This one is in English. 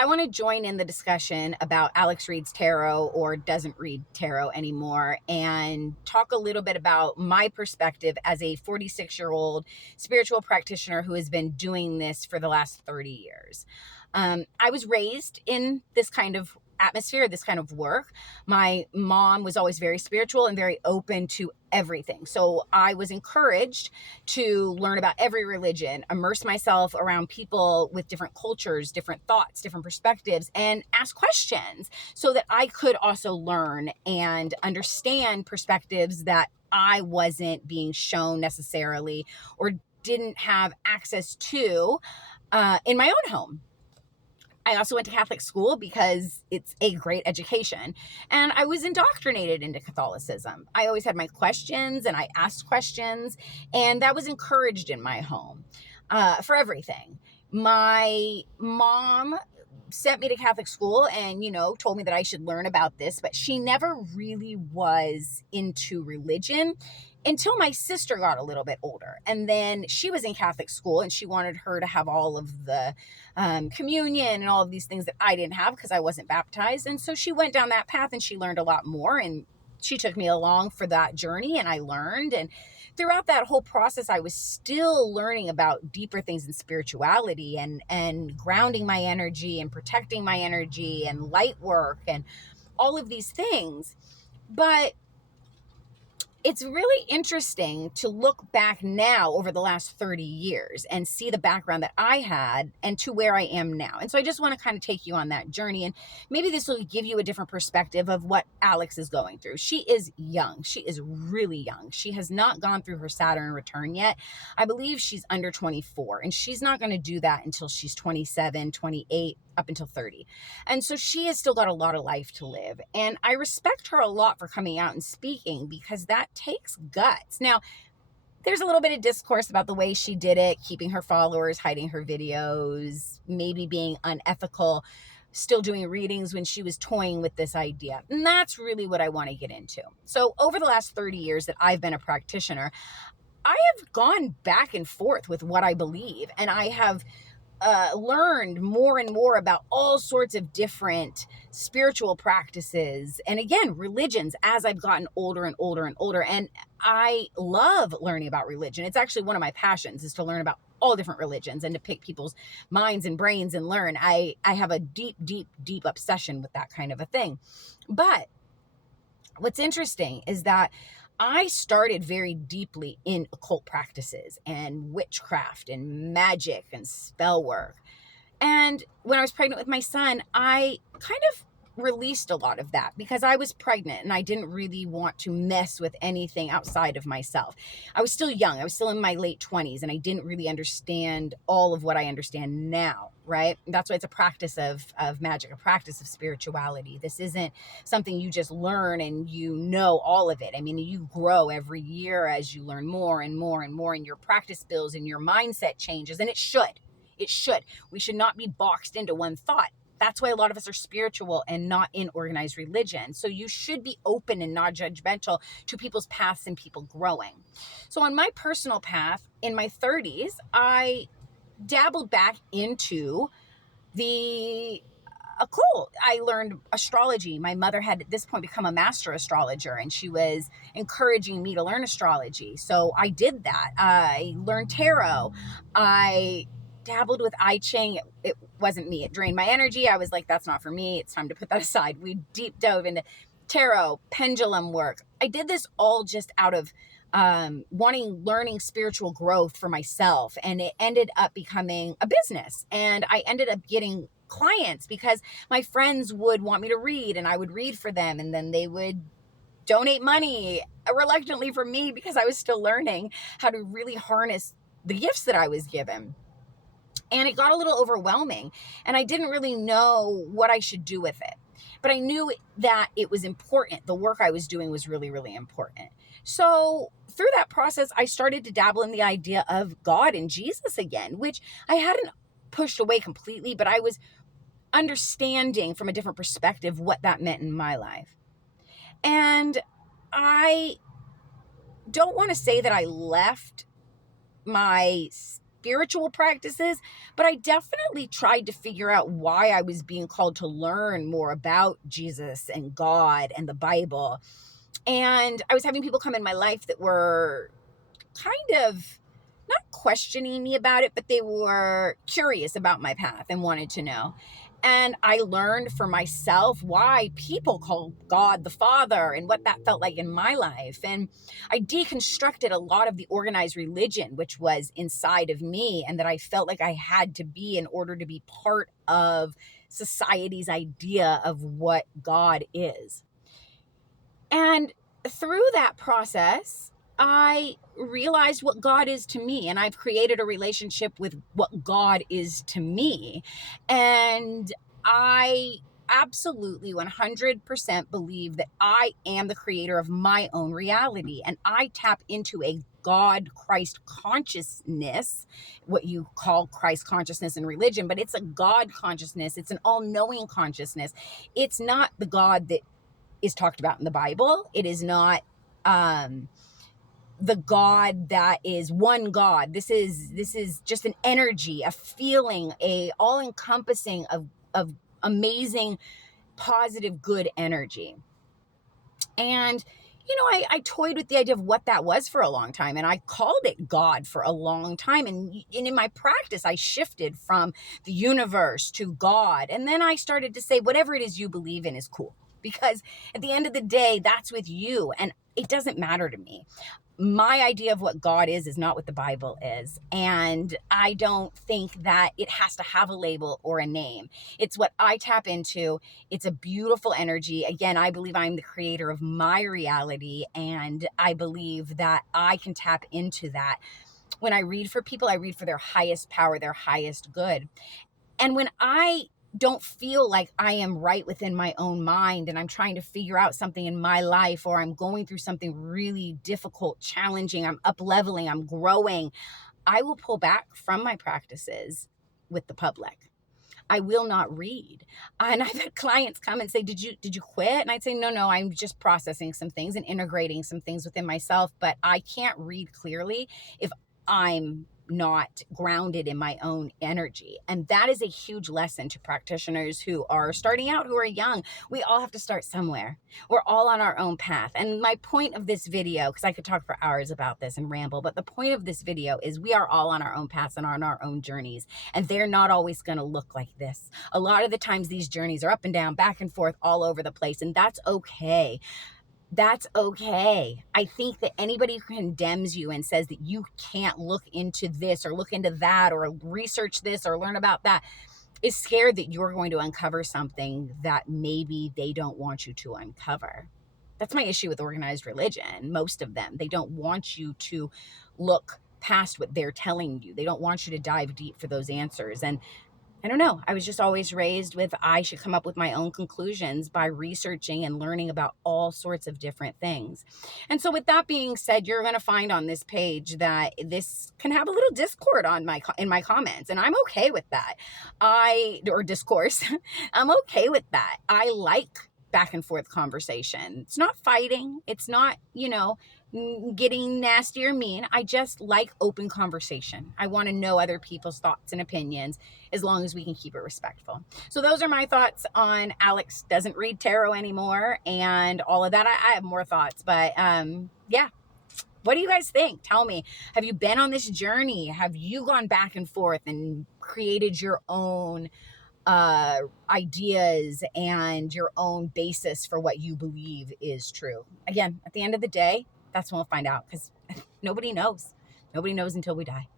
I want to join in the discussion about Alex reads tarot or doesn't read tarot anymore and talk a little bit about my perspective as a 46-year-old spiritual practitioner who has been doing this for the last 30 years. I was raised in this kind of atmosphere, this kind of work. My mom was always very spiritual and very open to everything. So I was encouraged to learn about every religion, immerse myself around people with different cultures, different thoughts, different perspectives, and ask questions so that I could also learn and understand perspectives that I wasn't being shown necessarily or didn't have access to in my own home. I also went to Catholic school because it's a great education. And I was indoctrinated into Catholicism. I always had my questions and I asked questions, and that was encouraged in my home for everything. My mom sent me to Catholic school and, told me that I should learn about this, but she never really was into religion until my sister got a little bit older. And then she was in Catholic school and she wanted her to have all of the communion and all of these things that I didn't have because I wasn't baptized. And so she went down that path and she learned a lot more. And she took me along for that journey and I learned. And throughout that whole process, I was still learning about deeper things in spirituality and grounding my energy and protecting my energy and light work and all of these things. But it's really interesting to look back now over the last 30 years and see the background that I had and to where I am now. And so I just want to kind of take you on that journey. And maybe this will give you a different perspective of what Alex is going through. She is young. She is really young. She has not gone through her Saturn return yet. I believe she's under 24, and she's not going to do that until she's 27, 28, up until 30. And so she has still got a lot of life to live. And I respect her a lot for coming out and speaking because that takes guts. Now, there's a little bit of discourse about the way she did it, keeping her followers, hiding her videos, maybe being unethical, still doing readings when she was toying with this idea. And that's really what I want to get into. So over the last 30 years that I've been a practitioner, I have gone back and forth with what I believe, and I have learned more and more about all sorts of different spiritual practices and, again, religions as I've gotten older and older and older. And I love learning about religion. It's actually one of my passions, is to learn about all different religions and to pick people's minds and brains and learn. I have a deep, deep, deep obsession with that kind of a thing. But what's interesting is that I started very deeply in occult practices and witchcraft and magic and spell work. And when I was pregnant with my son, I kind of released a lot of that because I was pregnant and I didn't really want to mess with anything outside of myself. I was still young. I was still in my late 20s and I didn't really understand all of what I understand now, right? That's why it's a practice of magic, a practice of spirituality. This isn't something you just learn and you know all of it. I mean, you grow every year as you learn more and more and more, and your practice builds and your mindset changes, and it should. It should. We should not be boxed into one thought. That's why a lot of us are spiritual and not in organized religion. So you should be open and not judgmental to people's paths and people growing. So on my personal path, in my 30s, I dabbled back into the occult. I learned astrology. My mother had at this point become a master astrologer, and she was encouraging me to learn astrology. So I did that. I learned tarot. I dabbled with I Ching. It wasn't me. It drained my energy. I was like, that's not for me. It's time to put that aside. We deep dove into tarot, pendulum work. I did this all just out of learning spiritual growth for myself. And it ended up becoming a business. And I ended up getting clients because my friends would want me to read and I would read for them. And then they would donate money reluctantly for me because I was still learning how to really harness the gifts that I was given. And it got a little overwhelming and I didn't really know what I should do with it. But I knew that it was important. The work I was doing was really, really important. So through that process, I started to dabble in the idea of God and Jesus again, which I hadn't pushed away completely, but I was understanding from a different perspective what that meant in my life. And I don't want to say that I left my spiritual practices, but I definitely tried to figure out why I was being called to learn more about Jesus and God and the Bible. And I was having people come in my life that were kind of not questioning me about it, but they were curious about my path and wanted to know. And I learned for myself why people call God the Father and what that felt like in my life. And I deconstructed a lot of the organized religion, which was inside of me and that I felt like I had to be in order to be part of society's idea of what God is. And through that process, I realized what God is to me, and I've created a relationship with what God is to me. And I absolutely 100% believe that I am the creator of my own reality, and I tap into a God Christ consciousness, what you call Christ consciousness in religion, but it's a God consciousness. It's an all-knowing consciousness. It's not the God that is talked about in the Bible. It is not the God that is one God. This is just an energy, a feeling, a all-encompassing of amazing, positive, good energy. And I toyed with the idea of what that was for a long time, and I called it God for a long time. And in my practice, I shifted from the universe to God. And then I started to say, whatever it is you believe in is cool. Because at the end of the day, that's with you, and it doesn't matter to me. My idea of what God is not what the Bible is. And I don't think that it has to have a label or a name. It's what I tap into. It's a beautiful energy. Again, I believe I'm the creator of my reality, and I believe that I can tap into that. When I read for people, I read for their highest power, their highest good. And when I don't feel like I am right within my own mind and I'm trying to figure out something in my life, or I'm going through something really difficult, challenging, I'm up leveling, I'm growing, I will pull back from my practices with the public. I will not read. And I've had clients come and say, did you quit? And I'd say, no, I'm just processing some things and integrating some things within myself, but I can't read clearly if I'm not grounded in my own energy. And that is a huge lesson to practitioners who are starting out, who are young. We all have to start somewhere. We're all on our own path. And my point of this video, because I could talk for hours about this and ramble, but the point of this video is we are all on our own paths and on our own journeys. And they're not always going to look like this. A lot of the times these journeys are up and down, back and forth, all over the place. And that's okay. That's okay. I think that anybody who condemns you and says that you can't look into this or look into that or research this or learn about that is scared that you're going to uncover something that maybe they don't want you to uncover. That's my issue with organized religion. Most of them, they don't want you to look past what they're telling you. They don't want you to dive deep for those answers. And I don't know. I was just always raised with I should come up with my own conclusions by researching and learning about all sorts of different things. And so with that being said, you're going to find on this page that this can have a little discord in my comments, and I'm okay with that. Or discourse. I'm okay with that. I like back and forth conversation. It's not fighting. It's not, getting nasty or mean. I just like open conversation. I want to know other people's thoughts and opinions as long as we can keep it respectful. So those are my thoughts on Alex doesn't read tarot anymore and all of that. I have more thoughts, but yeah. What do you guys think? Tell me, have you been on this journey? Have you gone back and forth and created your own ideas and your own basis for what you believe is true? Again, at the end of the day, that's when we'll find out, because nobody knows. Nobody knows until we die.